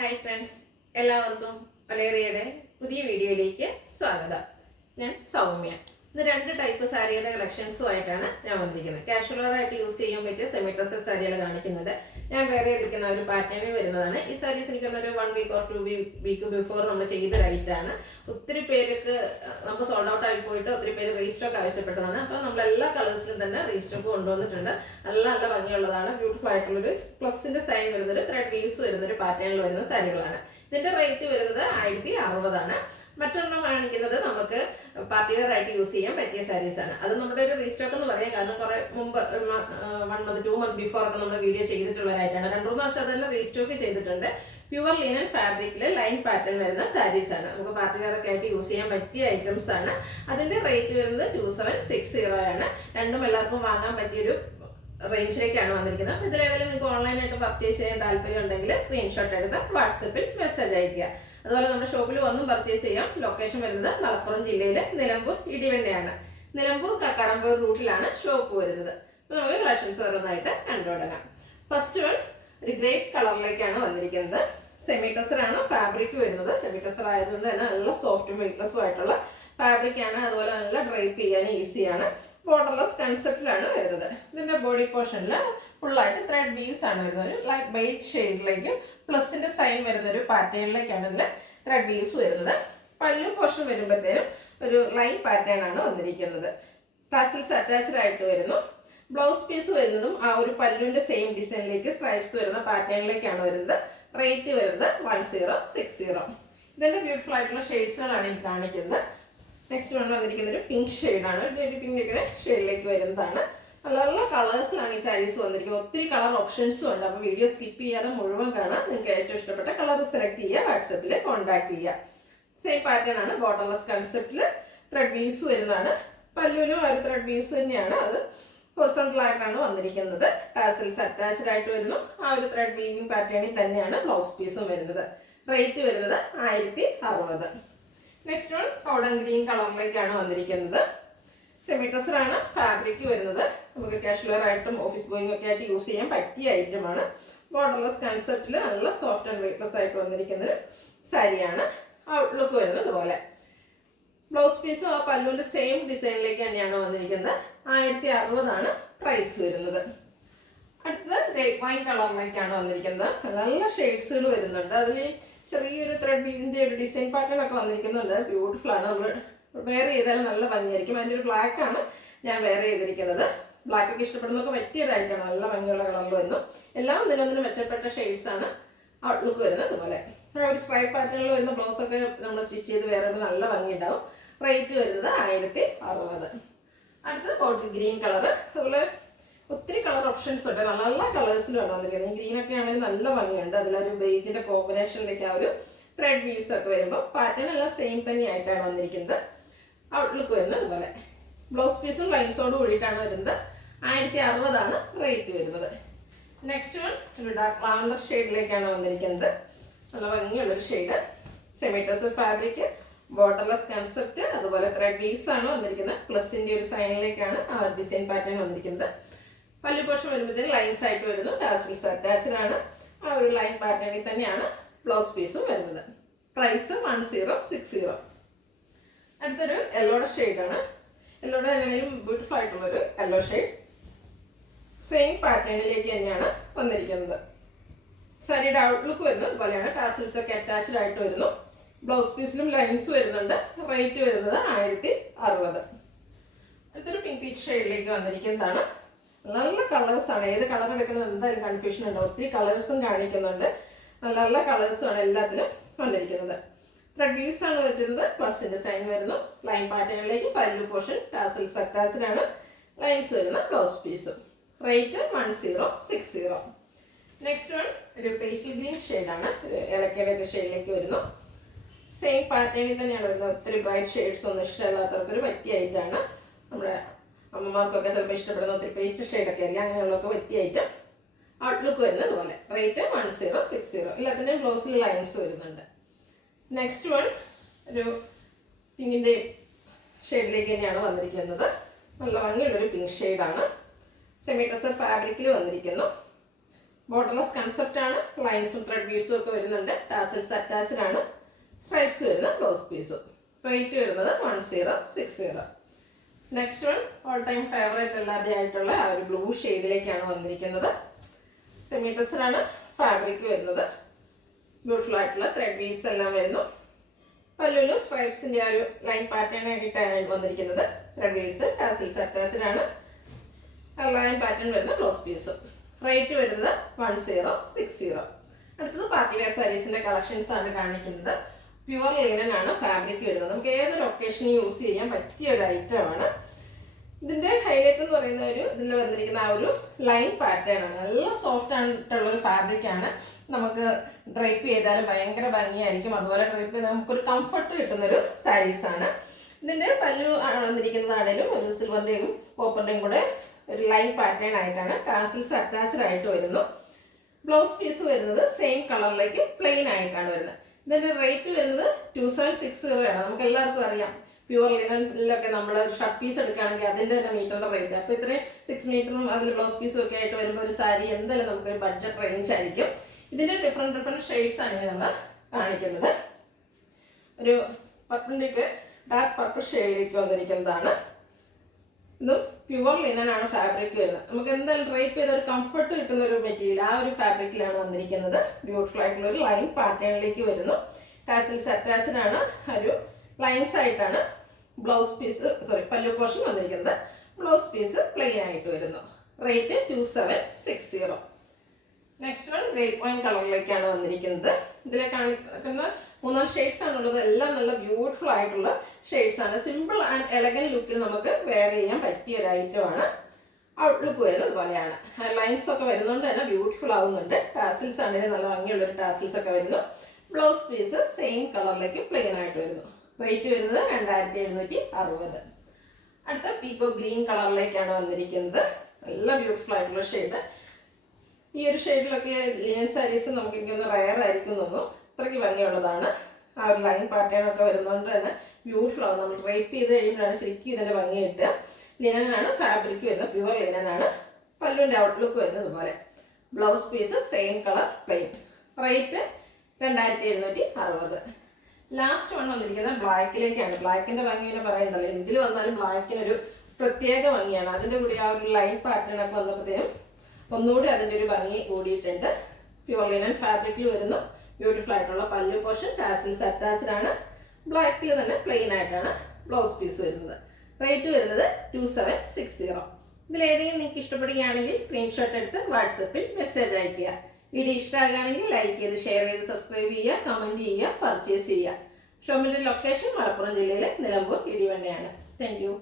Hi friends, എല്ലാവർക്കും വലേറിയയുടെ പുതിയ വീഡിയോയിലേക്ക് സ്വാഗതം. ഞാൻ സൗമ്യ. ഇന്ന് രണ്ട് ടൈപ്പ് സാരിയുടെ കളക്ഷൻസുമായിട്ടാണ് ഞാൻ വന്നിരിക്കുന്നത്. കാഷ്വലറായിട്ട് യൂസ് ചെയ്യാൻ പറ്റിയ സെമി ഡ്രസ്സസ് സാരികൾ കാണിക്കുന്നത്. ഞാൻ വേറെ എടുക്കുന്ന ഒരു പാറ്റേണിൽ വരുന്നതാണ്. ഈ സാരീസ് എനിക്കൊന്നൊരു 1 വീക്ക് ഓർ 2 വീക്ക് ബിഫോർ നമ്മൾ ചെയ്ത റൈറ്റാണ്. ഒത്തിരി പേർക്ക് നമുക്ക് സോൾഡ് ഔട്ട് ആയി പോയിട്ട് ഒത്തിരി പേര് റീസ്റ്റോക്ക് ആവശ്യപ്പെട്ടതാണ്. അപ്പോൾ നമ്മൾ എല്ലാ കളേഴ്സിലും തന്നെ റീസ്റ്റോക്ക് കൊണ്ടുവന്നിട്ടുണ്ട്. നല്ല നല്ല ഭംഗിയുള്ളതാണ്. ബ്യൂട്ടിഫുൾ ആയിട്ടുള്ളൊരു പ്ലസിന്റെ സൈൻ വരുന്നൊരു ത്രെഡ് വീവ്സ് വരുന്നൊരു പാറ്റേണിൽ വരുന്ന സാരികളാണ്. ഇതിന്റെ റേറ്റ് വരുന്നത് 1060 മറ്റൊരെണ്ണം കാണിക്കുന്നത് നമുക്ക് പാർട്ടി വെയർ ആയിട്ട് യൂസ് ചെയ്യാൻ പറ്റിയ സാരീസ് ആണ്. അത് നമ്മുടെ ഒരു റീസ്റ്റോക്ക് എന്ന് പറയാം. കാരണം കുറെ മുമ്പ് 1 മന്ത് 2 മന്ത് ബിഫോർ ഒക്കെ നമ്മൾ വീഡിയോ ചെയ്തിട്ടുള്ളവരായിട്ടാണ്. 2-3 വർഷം അതെല്ലാം റീസ്റ്റോക്ക് ചെയ്തിട്ടുണ്ട്. പ്യുവർ ലിനൻ ഫാബ്രിക്കിൽ ലൈൻ പാറ്റേൺ വരുന്ന സാരീസ് ആണ്. നമുക്ക് പാർട്ടി വെയർ ഒക്കെ ആയിട്ട് യൂസ് ചെയ്യാൻ പറ്റിയ ഐറ്റംസ് ആണ്. അതിന്റെ റേറ്റ് വരുന്നത് 2760 ആണ്. രണ്ടും എല്ലാവർക്കും വാങ്ങാൻ പറ്റിയൊരു റേഞ്ചിലേക്കാണ് വന്നിരിക്കുന്നത്. അപ്പോൾ ഇതിലേതെങ്കിലും നിങ്ങൾക്ക് ഓൺലൈനായിട്ട് പർച്ചേസ് ചെയ്യാൻ താല്പര്യം ഉണ്ടെങ്കിൽ സ്ക്രീൻഷോട്ട് എടുത്ത് വാട്സപ്പിൽ മെസ്സേജ് അയക്കുക. അതുപോലെ നമ്മുടെ ഷോപ്പിൽ വന്നും പർച്ചേസ് ചെയ്യാം. ലൊക്കേഷൻ വരുന്നത് മലപ്പുറം ജില്ലയിലെ നിലമ്പൂർ ഇടിവണ്ണയാണ്. നിലമ്പൂർ കക്കാടമ്പൂർ റൂട്ടിലാണ് ഷോപ്പ് വരുന്നത്. അപ്പോൾ നമുക്ക് കളക്ഷൻസ് ഓരോന്നായിട്ട് കണ്ടുതുടങ്ങാം. ഫസ്റ്റ് വൺ ഒരു ഗ്രേപ്പ് കളറിലേക്കാണ് വന്നിരിക്കുന്നത്. സെമി ടെസറാണ് ഫാബ്രിക് വരുന്നത്. സെമി ടെസർ ആയതുകൊണ്ട് തന്നെ നല്ല സോഫ്റ്റും വെയ്റ്റ്ലെസ്സും ആയിട്ടുള്ള ഫാബ്രിക്കാണ്. അതുപോലെ നല്ല ഡ്രൈപ്പ് ചെയ്യാൻ ഈസിയാണ്. ബോർഡർലെസ് കൺസെപ്റ്റിലാണ് വരുന്നത്. ഇതിന്റെ ബോഡി പോർഷനിൽ ഫുള്ളായിട്ട് ത്രെഡ് വീവ്സ് ആണ് വരുന്നത്. ഒരു ലൈറ്റ് ബേജ് ഷെയ്ഡിലേക്കും പ്ലസിന്റെ സൈൻ വരുന്ന ഒരു പാറ്റേണിലേക്കാണ് ഇതിൽ ത്രെഡ് വീവ്സ് വരുന്നത്. പല്ലു പോർഷൻ വരുമ്പോഴത്തേനും ഒരു ലൈൻ പാറ്റേൺ ആണ് വന്നിരിക്കുന്നത്. ടാസൽസ് അറ്റാച്ച്ഡ് ആയിട്ട് വരുന്നു. ബ്ലൗസ് പീസ് വരുന്നതും ആ ഒരു പല്ലുവിന്റെ സെയിം ഡിസൈനിലേക്ക് സ്ട്രൈപ്സ് വരുന്ന പാറ്റേണിലേക്കാണ് വരുന്നത്. റേറ്റ് വരുന്നത് 1060. ഇതിന്റെ ബ്യൂട്ടിഫുൾ ആയിട്ടുള്ള ഷെയ്ഡ്സുകളാണ് എനിക്ക് കാണിക്കുന്നത്. നെക്സ്റ്റ് വൺ വന്നിരിക്കുന്ന ഒരു പിങ്ക് ഷെയ്ഡാണ്. ബേബി പിങ്കിന്റെ ഷെയ്ഡിലേക്ക് വരുന്നതാണ്. നല്ല നല്ല കളേഴ്സിലാണ് ഈ സാരീസ് വന്നിരിക്കുന്നത്. ഒത്തിരി കളർ ഓപ്ഷൻസും ഉണ്ട്. അപ്പോൾ വീഡിയോ സ്കിപ്പ് ചെയ്യാതെ മുഴുവൻ കാണാം. നിങ്ങൾക്ക് ഏറ്റവും ഇഷ്ടപ്പെട്ട കളർ സെലക്ട് ചെയ്യുക, വാട്സപ്പിൽ കോൺടാക്ട് ചെയ്യുക. സെയിം പാറ്റേൺ ആണ്. ബോർഡർലെസ് കൺസെപ്റ്റിൽ ത്രെഡ് വീവ്സ് വരുന്നതാണ്. പല്ലുവിലും ഒരു ത്രെഡ് വീവ്സ് തന്നെയാണ്. അത് ഹൊറിസോണ്ടൽ ആയിട്ടാണ് വന്നിരിക്കുന്നത്. ടാസൽസ് അറ്റാച്ച്ഡ് ആയിട്ട് വരുന്നു. ആ ഒരു ത്രെഡ് വീവിംഗ് പാറ്റേണിൽ തന്നെയാണ് ബ്ലൗസ് പീസും വരുന്നത്. റേറ്റ് വരുന്നത് 1060. നെക്സ്റ്റ് വൺ പൗഡർ ഗ്രീൻ കളറിലേക്കാണ് വന്നിരിക്കുന്നത്. സെമി ടെസറാണ് ഫാബ്രിക് വരുന്നത്. നമുക്ക് കാഷ്വലർ ആയിട്ടും ഓഫീസ് ഗോയിങ് ഒക്കെ ആയിട്ട് യൂസ് ചെയ്യാൻ പറ്റിയ ഐറ്റമാണ്. ബോർഡർലെസ് കൺസെപ്റ്റിൽ നല്ല സോഫ്റ്റ് ആൻഡ് വെയ്റ്റ്ലെസ് ആയിട്ട് വന്നിരിക്കുന്നൊരു സാരിയാണ്. ഔട്ട്ലുക്ക് വരുന്നത് ഇതുപോലെ. ബ്ലൗസ് പീസും ആ പല്ലുവിൻ്റെ സെയിം ഡിസൈനിലേക്ക് തന്നെയാണ് വന്നിരിക്കുന്നത്. 1060 പ്രൈസ് വരുന്നത്. അടുത്തത് ഗ്രേപ്പ് വൈൻ കളറിലേക്കാണ് വന്നിരിക്കുന്നത്. നല്ല ഷെയ്ഡ്സുകൾ വരുന്നുണ്ട്. അതിൽ ചെറിയൊരു ത്രെഡ് വീവിൻ്റെ ഒരു ഡിസൈൻ പാറ്റേൺ ഒക്കെ വന്നിരിക്കുന്നുണ്ട്. ബ്യൂട്ടിഫുൾ ആണ്. നമ്മൾ വെയർ ചെയ്താലും നല്ല ഭംഗിയായിരിക്കും. അതിൻ്റെ ഒരു ബ്ലാക്ക് ആണ് ഞാൻ വെയർ ചെയ്തിരിക്കുന്നത്. ബ്ലാക്ക് ഒക്കെ ഇഷ്ടപ്പെടുന്നവർക്ക് പറ്റിയതായിട്ടാണ്. നല്ല ഭംഗിയുള്ള കളറിൽ വരുന്നു. എല്ലാം ഒന്നിനൊന്നിനും മെച്ചപ്പെട്ട ഷെയ്ഡ്സ് ആണ് ഔട്ട്ലുക്ക് വരുന്നത്. അതുപോലെ ഒരു സ്ട്രൈപ്പ് പാറ്റേണിൽ വരുന്ന ബ്ലൗസ് ഒക്കെ നമ്മൾ സ്റ്റിച്ച് ചെയ്ത് വേറെ നല്ല ഭംഗി ഉണ്ടാവും. റേറ്റ് വരുന്നത് 1060. അടുത്തത് ബോട്ടിൽ ഗ്രീൻ കളർ. അതുപോലെ ഒത്തിരി കളർ ഓപ്ഷൻസ് ഉണ്ട്. നല്ല നല്ല കളേഴ്സിലാണ് വന്നിരിക്കുന്നത്. ഈ ഗ്രീനൊക്കെ ആണെങ്കിൽ നല്ല ഭംഗിയുണ്ട്. അതിലൊരു ബേജിന്റെ കോമ്പിനേഷനിലേക്ക് ആ ഒരു ത്രെഡ് വീവ്സ് ഒക്കെ വരുമ്പോൾ പാറ്റേൺ എല്ലാം സെയിം തന്നെയായിട്ടാണ് വന്നിരിക്കുന്നത്. ഔട്ട്ലുക്ക് വരുന്നത് ഇതുപോലെ. ബ്ലൗസ് പീസും ലൈൻസോട് കൂടിയിട്ടാണ് വരുന്നത്. 1060 റേറ്റ് വരുന്നത്. നെക്സ്റ്റ് വൺ ഒരു ഡാർക്ക് ലാവൻഡർ ഷെയ്ഡിലേക്കാണ് വന്നിരിക്കുന്നത്. നല്ല ഭംഗിയുള്ളൊരു shade. Semi tussar fabric, borderless concept, അതുപോലെ ത്രെഡ് വീവ്സ് ആണ് വന്നിരിക്കുന്നത്. പ്ലസിന്റെ ഒരു സൈനിലേക്കാണ് ആ ഡിസൈൻ പാറ്റേൺ വന്നിരിക്കുന്നത്. പല്ലു പോർഷൻ വരുമ്പോഴത്തേന് ലൈൻസ് ആയിട്ട് വരുന്നു. ടാസൽസ് അറ്റാച്ച്ഡ് ആണ്. ആ ഒരു ലൈൻ പാറ്റേണിൽ തന്നെയാണ് ബ്ലൗസ് പീസും വരുന്നത്. പ്രൈസ് 1060. അടുത്തൊരു യെല്ലോയുടെ ഷെയ്ഡാണ്. യെല്ലോയുടെ എങ്ങനെയും ബ്യൂട്ടിഫുൾ ആയിട്ടുള്ളൊരു യെല്ലോ ഷെയ്ഡ്. സെയിം പാറ്റേണിലേക്ക് തന്നെയാണ് വന്നിരിക്കുന്നത്. സാരിയുടെ ഔട്ട്ലുക്ക് വരുന്നത് അതുപോലെയാണ്. ടാസൽസ് ഒക്കെ അറ്റാച്ച്ഡ് ആയിട്ട് വരുന്നു. ബ്ലൗസ് പീസിലും ലൈൻസ് വരുന്നുണ്ട്. റേറ്റ് വരുന്നത് 1060. അടുത്തൊരു പിങ്ക് പീച്ച് ഷെയ്ഡിലേക്ക് വന്നിരിക്കുന്നതാണ്. നല്ല കളേഴ്സാണ്. ഏത് കളർ എടുക്കുന്നത് എന്തായാലും കൺഫ്യൂഷൻ ഉണ്ടാവും. ഒത്തിരി കളേഴ്സും കാണിക്കുന്നുണ്ട്. നല്ല നല്ല കളേഴ്സുമാണ് എല്ലാത്തിലും വന്നിരിക്കുന്നത്. ത്രെഡ് വീവ്സ് ആണ് വരുന്നത്. പ്ലസിന്റെ സൈൻ വരുന്നു. ലൈൻ പാറ്റേണിലേക്ക് പല്ലു പോർഷൻ, ടാസൽസ് അറ്റാച്ച്ഡ് ആണ്. ലൈൻസ് വരുന്ന ബ്ലൗസ് പീസും. റേറ്റ് 1060. നെക്സ്റ്റ് വൺ ഒരു പേസ്റ്റൽ ഗ്രീൻ ഷെയ്ഡാണ്. ഒരു ഇലക്കയുടെ ഷെയ്ഡിലേക്ക് വരുന്നു. സെയിം പാറ്റേണിൽ തന്നെയാണ് വരുന്നത്. ഒത്തിരി ബ്രൈറ്റ് ഷെയ്ഡ്സ് ഒന്നും ഇഷ്ടമല്ലാത്തവർക്കൊരു പറ്റിയ ഐറ്റാണ്. നമ്മുടെ അമ്മമാർക്കൊക്കെ ചിലപ്പോൾ ഇഷ്ടപ്പെടുന്ന ഒത്തിരി പേസ്റ്റ് ഷെയ്ഡൊക്കെ ആയിരിക്കും. അങ്ങനെയുള്ളതൊക്കെ പറ്റിയ ഐറ്റം. ഔട്ട്ലുക്ക് വരുന്നത് പോലെ. റേറ്റ് 1060. എല്ലാത്തിൻ്റെയും ബ്ലൗസിൽ ലൈൻസ് വരുന്നുണ്ട്. നെക്സ്റ്റ് വൺ ഒരു പിങ്കിൻ്റെ ഷെയ്ഡിലേക്ക് തന്നെയാണ് വന്നിരിക്കുന്നത്. നല്ല ഭംഗിയുള്ളൊരു പിങ്ക് ഷെയ്ഡാണ്. സെമി ടെസർ ഫാബ്രിക്കിൽ വന്നിരിക്കുന്നു. ബോർഡർലെസ് കൺസെപ്റ്റ് ആണ്. ലൈൻസും ത്രെഡ് വ്യൂസും ഒക്കെ വരുന്നുണ്ട്. ടാസൽസ് അറ്റാച്ച്ഡ് ആണ്. സ്ട്രൈപ്സ് വരുന്ന ബ്ലൗസ് പീസും. റേറ്റ് വരുന്നത് 1060. Next one all time favourite അല്ലാതെ ആയിട്ടുള്ള ആ ഒരു ബ്ലൂ ഷെയ്ഡിലേക്കാണ് വന്നിരിക്കുന്നത്. സെമി ടെസറാണ് ഫാബ്രിക് വരുന്നത്. ബ്യൂട്ടിഫുൾ ആയിട്ടുള്ള ത്രെഡ് വീവ്സ് എല്ലാം വരുന്നു. പല്ലുവിലും സ്ട്രൈപ്സിൻ്റെ ആ ഒരു ലൈൻ പാറ്റേൺ ആയിട്ടാണ് വന്നിരിക്കുന്നത്. ത്രെഡ് വീവ്സ് ടാസിൽസ് അറ്റാച്ച്ഡ് ആണ്. ലൈൻ പാറ്റേൺ വരുന്ന ബ്ലൗസ് പീസും. റേറ്റ് വരുന്നത് 1060. അടുത്തത് പാർട്ടി വെയർ സാരീസിൻ്റെ കളക്ഷൻസ് ആണ് കാണിക്കുന്നത്. പ്യുവർ ലിനൻ ആണ് ഫാബ്രിക് വരുന്നത്. നമുക്ക് ഏതൊരു ഒക്കേഷനും യൂസ് ചെയ്യാൻ പറ്റിയ ഒരു ഐറ്റമാണ്. ഇതിൻ്റെ ഹൈലൈറ്റ് എന്ന് പറയുന്ന ഇതിൽ വന്നിരിക്കുന്ന ആ ഒരു ലൈൻ പാറ്റേൺ ആണ്. നല്ല സോഫ്റ്റ് ആയിട്ടുള്ളൊരു ഫാബ്രിക്കാണ്. നമുക്ക് ഡ്രൈപ്പ് ചെയ്താലും ഭയങ്കര ഭംഗിയായിരിക്കും. അതുപോലെ ഡ്രൈപ്പ് ചെയ്താൽ നമുക്കൊരു കംഫർട്ട് കിട്ടുന്നൊരു സാരീസാണ്. ഇതിൻ്റെ പല്ലു വന്നിരിക്കുന്നതാണേലും ഒരു സിൽവറിൻ്റെയും കോപ്പറിൻ്റെയും കൂടെ ഒരു ലൈൻ പാറ്റേൺ ആയിട്ടാണ്. ടാസിൽസ് അറ്റാച്ച്ഡ് ആയിട്ട് വരുന്നു. ബ്ലൗസ് പീസ് വരുന്നത് സെയിം കളറിലേക്ക് പ്ലെയിൻ ആയിട്ടാണ് വരുന്നത്. ഇതിൻ്റെ റേറ്റ് വരുന്നത് 2760 ആണ്. നമുക്ക് എല്ലാവർക്കും അറിയാം പ്യുവർ ലിനനിലൊക്കെ നമ്മൾ ഷർട്ട് പീസ് എടുക്കുകയാണെങ്കിൽ അതിൻ്റെ തന്നെ മീറ്ററിൻ്റെ റേറ്റ്. അപ്പോൾ ഇത്രയും 6 മീറ്ററും അതിൽ ബ്ലൗസ് പീസും ഒക്കെ ആയിട്ട് വരുമ്പോൾ ഒരു സാരി എന്തായാലും നമുക്കൊരു ബഡ്ജറ്റ് റേഞ്ച് ആയിരിക്കും. ഇതിൻ്റെ ഡിഫറെൻറ്റ് ഷെയ്ഡ്സ് ആണ് നമ്മൾ കാണിക്കുന്നത്. ഒരു പർപ്പിളിലേക്ക് ഡാർക്ക് പർപ്പിൾ ഷെയ്ഡിലേക്ക് വന്നിരിക്കുന്നതാണ്. ഇതും പ്യുവർ ലിനൻ ആണ് ഫാബ്രിക് വരുന്നത്. നമുക്ക് എന്തായാലും ഡ്രൈപ്പ് ചെയ്ത ഒരു കംഫർട്ട് കിട്ടുന്ന ഒരു മെറ്റീരിയൽ ആ ഒരു ഫാബ്രിക്കിലാണ് വന്നിരിക്കുന്നത്. ബ്യൂട്ടിഫുൾ ആയിട്ടുള്ള ഒരു ലൈൻ പാറ്റേണിലേക്ക് വരുന്നു. ടാസിൽസ് അറ്റാച്ച്ഡ് ആണ്. ഒരു ലൈൻസ് ആയിട്ടാണ് ബ്ലൗസ് പീസ് പല്ലു പോർഷൻ വന്നിരിക്കുന്നത്. ബ്ലൗസ് പീസ് പ്ലെയിൻ ആയിട്ട് വരുന്നു. Rate 2760. Next one grape wine കളറിലേക്കാണ് വന്നിരിക്കുന്നത്. ഇതിലെ കാണിക്കുന്ന 3 ഷെയ്ഡ്സ് ആണുള്ളത്. എല്ലാം നല്ല ബ്യൂട്ടിഫുൾ ആയിട്ടുള്ള ഷെയ്ഡ്സ് ആണ്. സിമ്പിൾ ആൻഡ് എലഗൻറ്റ് ലുക്കിൽ നമുക്ക് വെയർ ചെയ്യാൻ പറ്റിയ ഒരു ഐറ്റമാണ്. ഔട്ട്ലുക്ക് വരുന്നത് പോലെയാണ്. ലൈൻസ് ഒക്കെ വരുന്നതുകൊണ്ട് തന്നെ ബ്യൂട്ടിഫുൾ ആവുന്നുണ്ട്. ടാസിൽസ് ആണെങ്കിൽ നല്ല ഭംഗിയുള്ളൊരു ടാസിൽസ് ഒക്കെ വരുന്നു. ബ്ലൗസ് പീസ് സെയിം കളറിലേക്ക് പ്ലെയിൻ ആയിട്ട് വരുന്നു. റേറ്റ് വരുന്നത് 2760. അടുത്ത പീക്കോ ഗ്രീൻ കളറിലേക്കാണ് വന്നിരിക്കുന്നത്. നല്ല ബ്യൂട്ടിഫുൾ ആയിട്ടുള്ള ഷെയ്ഡ്. ഈ ഒരു ഷെയ്ഡിലൊക്കെ ലിനൻ സാരീസ് നമുക്ക് എനിക്കൊന്ന് റയർ ആയിരിക്കും തോന്നുന്നു. അത്രയ്ക്ക് ഭംഗിയുള്ളതാണ്. ആ ഒരു ലൈൻ പാറ്റേൺ ഒക്കെ വരുന്നതുകൊണ്ട് തന്നെ ബ്യൂട്ടിഫുൾ ആവും. നമ്മൾ ഡ്രൈപ്പ് ചെയ്ത് കഴിയുമ്പോഴാണ് ശരിക്കും ഇതിൻ്റെ ഭംഗി കിട്ടുക. ലിനനാണ് ഫാബ്രിക് വരുന്നത്. പ്യുവർ ലിനനാണ്. പല്ലുവിൻ്റെ ഔട്ട്ലുക്ക് വരുന്നത് പോലെ. Blouse piece same colour plain. Rate 2760. Last one വന്നിരിക്കുന്നത് ബ്ലാക്കിലേക്കാണ്. ബ്ലാക്കിൻ്റെ ഭംഗി ഇങ്ങനെ പറയണ്ടല്ലോ. എന്തിൽ വന്നാലും ബ്ലാക്കിനൊരു പ്രത്യേക ഭംഗിയാണ്. അതിൻ്റെ കൂടി ആ ഒരു ലൈൻ പാറ്റേൺ ഒക്കെ വന്നപ്പോഴത്തേനും ഒന്നുകൂടി അതിൻ്റെ ഒരു ഭംഗി കൂടിയിട്ടുണ്ട്. പ്യുവർ ലിനൻ ഫാബ്രിക്കിൽ വരുന്നു. ബ്യൂട്ടിഫുൾ ആയിട്ടുള്ള പല്ലു പോർഷൻ ടാസിൽസ് അറ്റാച്ച്ഡ് ആണ്. ബ്ലാക്കിൽ തന്നെ പ്ലെയിൻ ആയിട്ടാണ് ബ്ലൗസ് പീസ് വരുന്നത്. റേറ്റ് വരുന്നത് 2760. ഇതിലേതെങ്കിലും നിങ്ങൾക്ക് ഇഷ്ടപ്പെടുകയാണെങ്കിൽ സ്ക്രീൻഷോട്ട് എടുത്ത് വാട്സപ്പിൽ മെസ്സേജ് അയയ്ക്കുക. വീഡിയോ ഇഷ്ടമാകുകയാണെങ്കിൽ ലൈക്ക് ചെയ്ത് ഷെയർ ചെയ്ത് സബ്സ്ക്രൈബ് ചെയ്യുക, കമൻറ്റ് ചെയ്യുക, പർച്ചേസ് ചെയ്യുക. ഷോപ്പിൻ്റെ ലൊക്കേഷൻ മലപ്പുറം ജില്ലയിലെ നിലമ്പൂർ ഇടിവണ്ണയാണ്. Thank you.